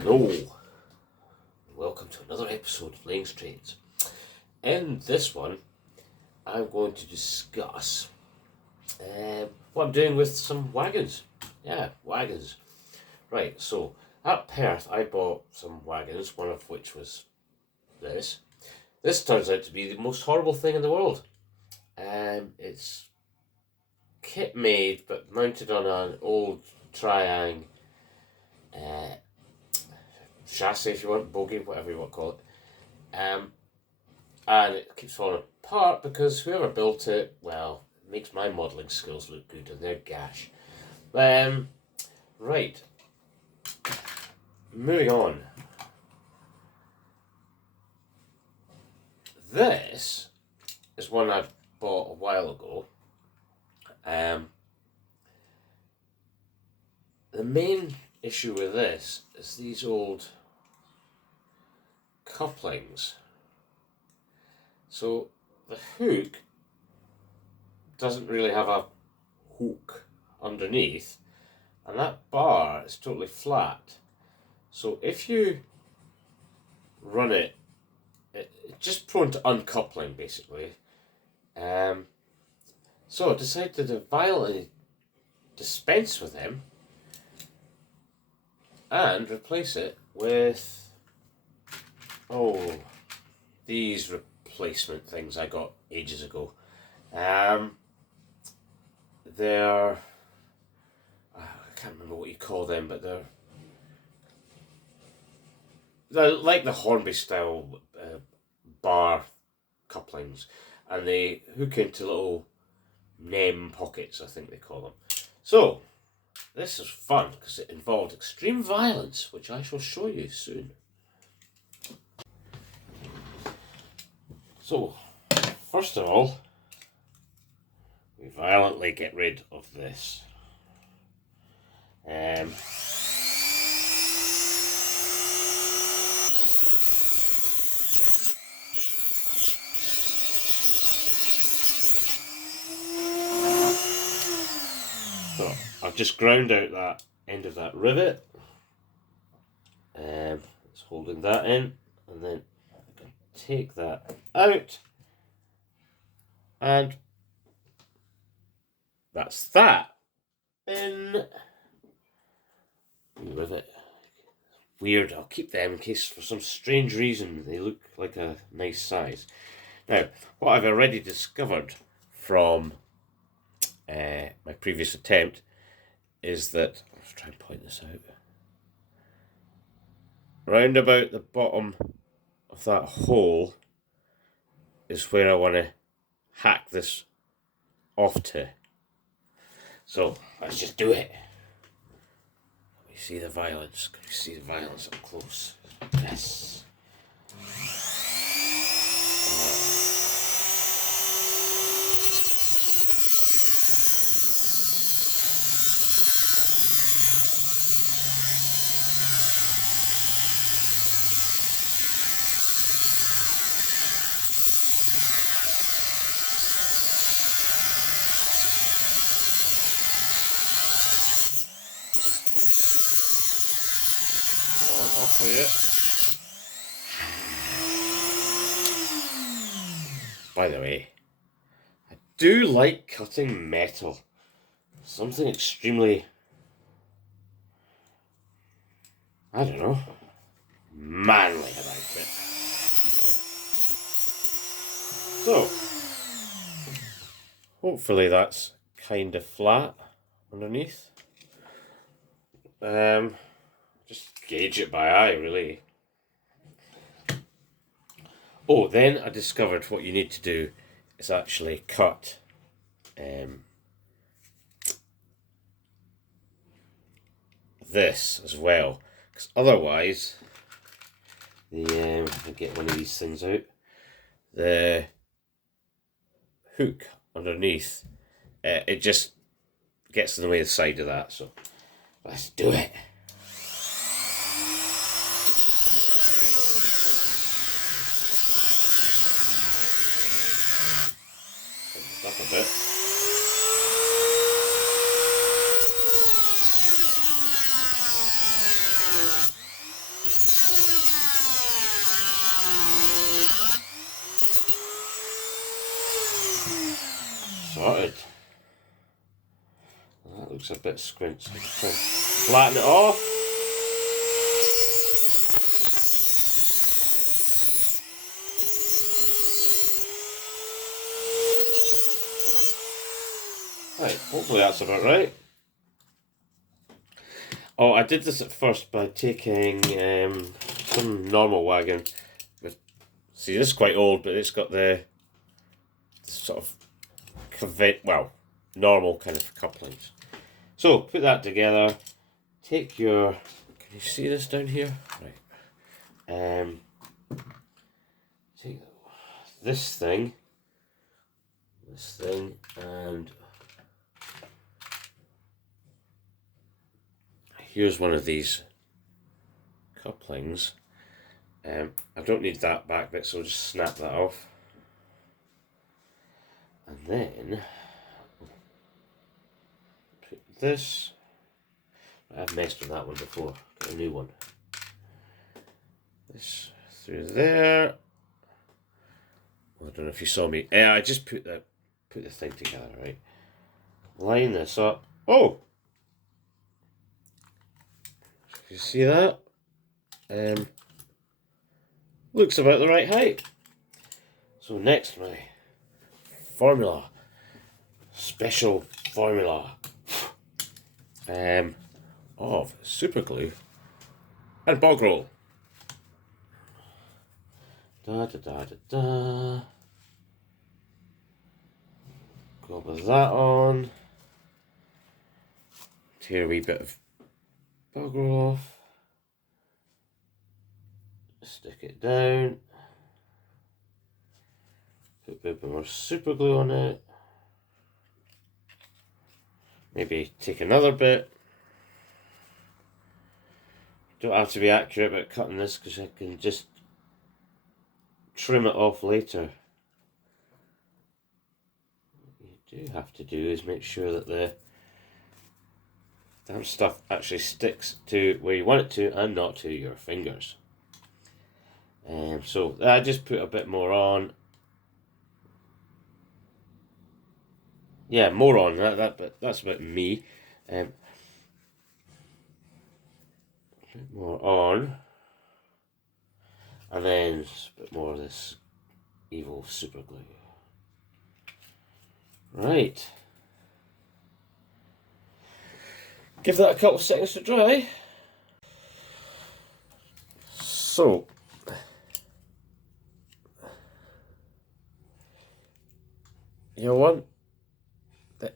Hello, welcome to another episode of Laying Straight. In this one, I'm going to discuss what I'm doing with some wagons. Yeah, wagons. Right, so at Perth, I bought some wagons, one of which was this. This turns out to be the most horrible thing in the world. It's kit made, but mounted on an old Triang uh, chassis, if you want, bogie, whatever you want to call it. And it keeps falling apart because whoever built it, well, makes my modelling skills look good and they're gash. Right. Moving on. This is one I bought a while ago. The main issue with this is these old couplings. So the hook doesn't really have a hook underneath, and that bar is totally flat. So if you run it, it's just prone to uncoupling basically. So I decided to violently dispense with them and replace it with these replacement things I got ages ago. They're I can't remember what you call them, but they're like the Hornby style bar couplings, and they hook into little NEM pockets, I think they call them. So this is fun because it involved extreme violence, which I shall show you soon. So first of all, we violently get rid of this. So I've just ground out that end of that rivet. It's holding that in, and then I can take that out, and that's that. In rivet. Weird. I'll keep them in case for some strange reason they look like a nice size. Now, what I've already discovered from my previous attempt is that, let's try and point this out, round about the bottom of that hole is where I want to hack this off to. So let's just do it. Can you see the violence? Can you see the violence up close? Yes. Off with it. By the way, I do like cutting metal. Something extremely, I don't know, manly about it. So, hopefully that's kind of flat underneath. Just gauge it by eye, really. Oh, then I discovered what you need to do is actually cut this as well, because otherwise, I'll get one of these things out. The hook underneath, it just gets in the way of the side of that. So let's do it. Up a bit. sorted. That looks a bit squinched. Flatten it off. Right, hopefully that's about right. Oh, I did this at first by taking some normal wagon. See, this is quite old, but it's got the sort of normal kind of couplings. So, put that together. Take your... Can you see this down here? Right. Take this thing, and here's one of these couplings. I don't need that back bit, so I'll just snap that off. And then put this. I've messed with that one before. Get a new one. This through there. Well, I don't know if you saw me. Yeah, I just put the thing together, right? Line this up. Oh, you see that? Looks about the right height. So next, my formula, special formula of super glue and bog roll. Da da da da da. Go with that on. Tear a wee bit of bog roll off. Stick it down. Put a bit more super glue on it. Maybe take another bit. Don't have to be accurate about cutting this because I can just trim it off later. What you do have to do is make sure that the damn stuff actually sticks to where you want it to and not to your fingers. So I just put a bit more on. Yeah, more on but that's about me. A bit more on, and then a bit more of this evil super glue. Right. Give that a couple of seconds to dry. So, you want that?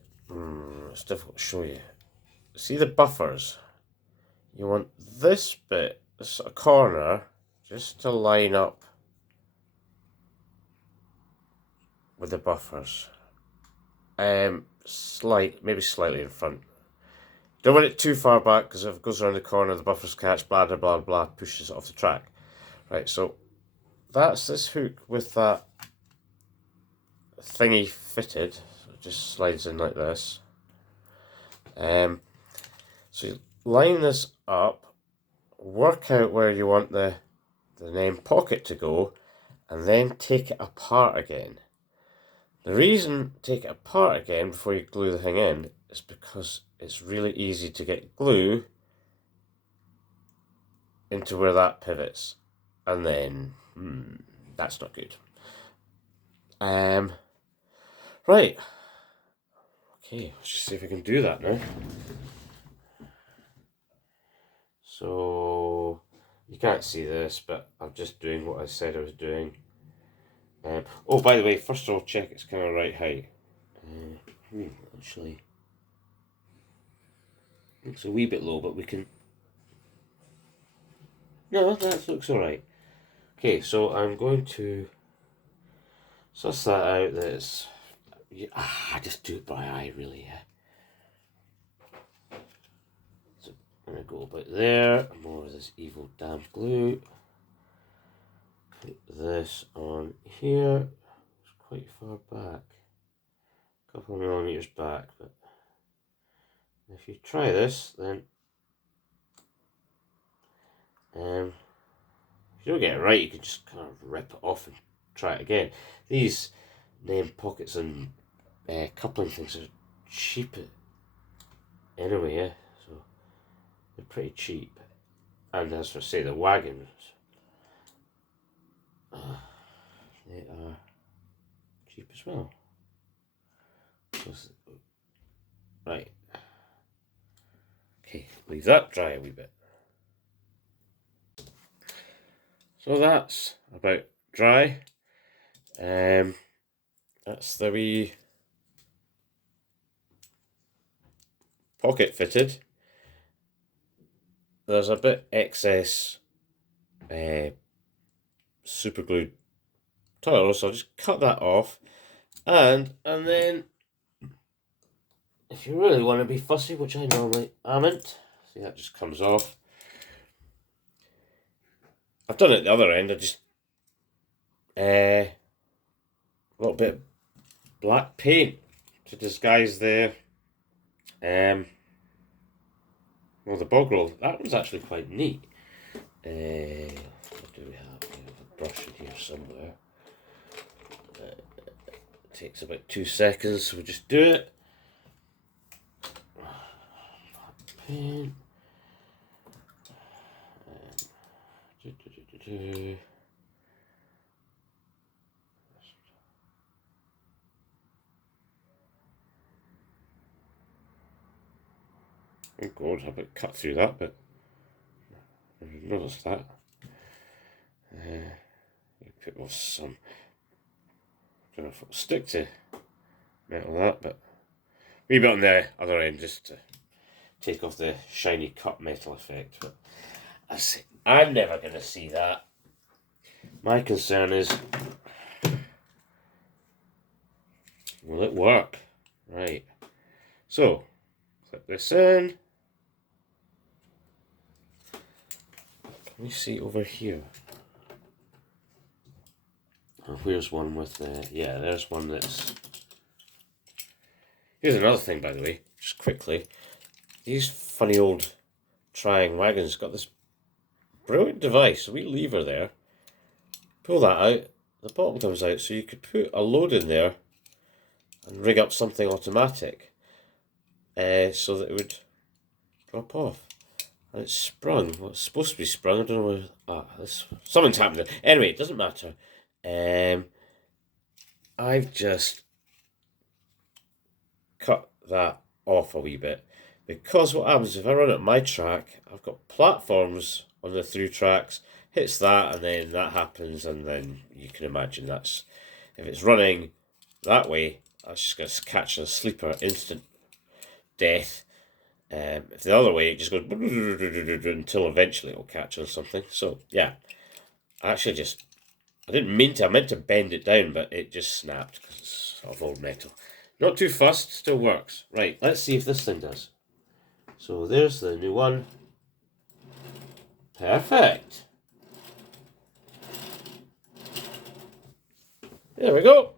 It's difficult to show you. See the buffers? You want this bit, this sort of corner, just to line up with the buffers. Maybe slightly in front. Don't want it too far back because if it goes around the corner, the buffers catch, blah blah blah blah, pushes it off the track. Right, so that's this hook with that thingy fitted. So it just slides in like this. So you line this up, work out where you want the name pocket to go, and then take it apart again. The reason take it apart again before you glue the thing in is because it's really easy to get glue into where that pivots, and then that's not good. Right. Okay, let's just see if we can do that now. So you can't see this, but I'm just doing what I said I was doing. Oh, by the way, first of all, check it's kind of right height. Actually, looks a wee bit low, but we can. No, that looks alright. Okay, so I'm going to suss that out. That it's. I just do it by eye, really. So I'm going to go about there. More of this evil damp glue. Put this on here. It's quite far back. A couple of millimeters back, but if you try this, then if you don't get it right, you can just kind of rip it off and try it again. These name pockets and coupling things are cheap anyway, yeah, so they're pretty cheap. And as I say, the Wagons, they are cheap as well. Right, okay, leave that dry a wee bit. So that's about dry. That's the wee pocket fitted. There's a bit excess super glued toilet roll, so I'll just cut that off, and then if you really want to be fussy, which I normally amn't, see that just comes off. I've done it at the other end. I just a little bit of black paint to disguise the well, the bog roll. That one's actually quite neat. What do we have? We have a brush in here somewhere. It takes about 2 seconds, so we just do it. Paint. Oh God, I bet cut through that bit. I didn't notice that. Put off some. I don't know if it'll stick to metal that, but wee bit on the other end just to take off the shiny cut metal effect. But I'm never going to see that. My concern is, will it work? Right. So, clip this in. Can we see over here? Oh, where's one with yeah, there's one that's... Here's another thing, by the way, just quickly. These funny old trying wagons got this brilliant device, a wee lever there. Pull that out, the bottom comes out, so you could put a load in there and rig up something automatic so that it would drop off. And it's sprung. Well, it's supposed to be sprung. I don't know where... something's happened there. Anyway, it doesn't matter. I've just cut that off a wee bit, because what happens if I run it my track, I've got platforms on the through tracks, hits that, and then that happens, and then you can imagine that's, if it's running that way, that's just going to catch a sleeper, instant death. If the other way, it just goes until eventually it'll catch on something. So yeah, I didn't mean to. I meant to bend it down, but it just snapped because it's of old metal. Not too fussed, still works. Right, let's see if this thing does. So there's the new one. Perfect. There we go.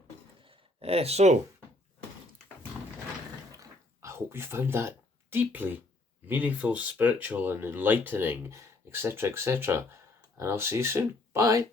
So, I hope you found that deeply meaningful, spiritual and enlightening, etc., etc. And I'll see you soon. Bye.